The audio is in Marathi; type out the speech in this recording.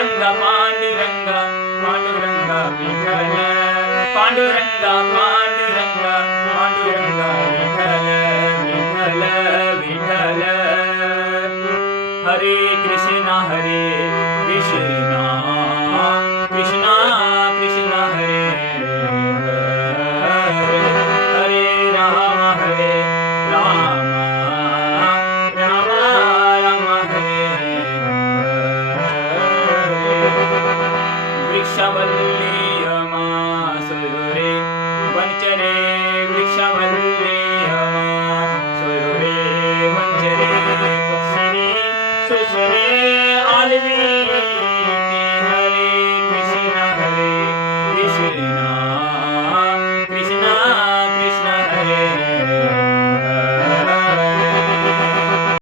पांडुरंगा पांडुरंगा पांडुरंगा विठ्ठल पांडुरंगा पांडुरंगा पांडुरंगा विठ्ठल विठ्ठल विठ्ठल हरे कृष्णा कृष्णा कृष्णा हरे हरे हरे राम राम राम राम हरे वृक्षवल्ली सोयोरे वंचरे वृक्षवल्ली सोयोरे वंचरे पक्षिणी सुसरे आलवी हरे कृष्णा कृष्णा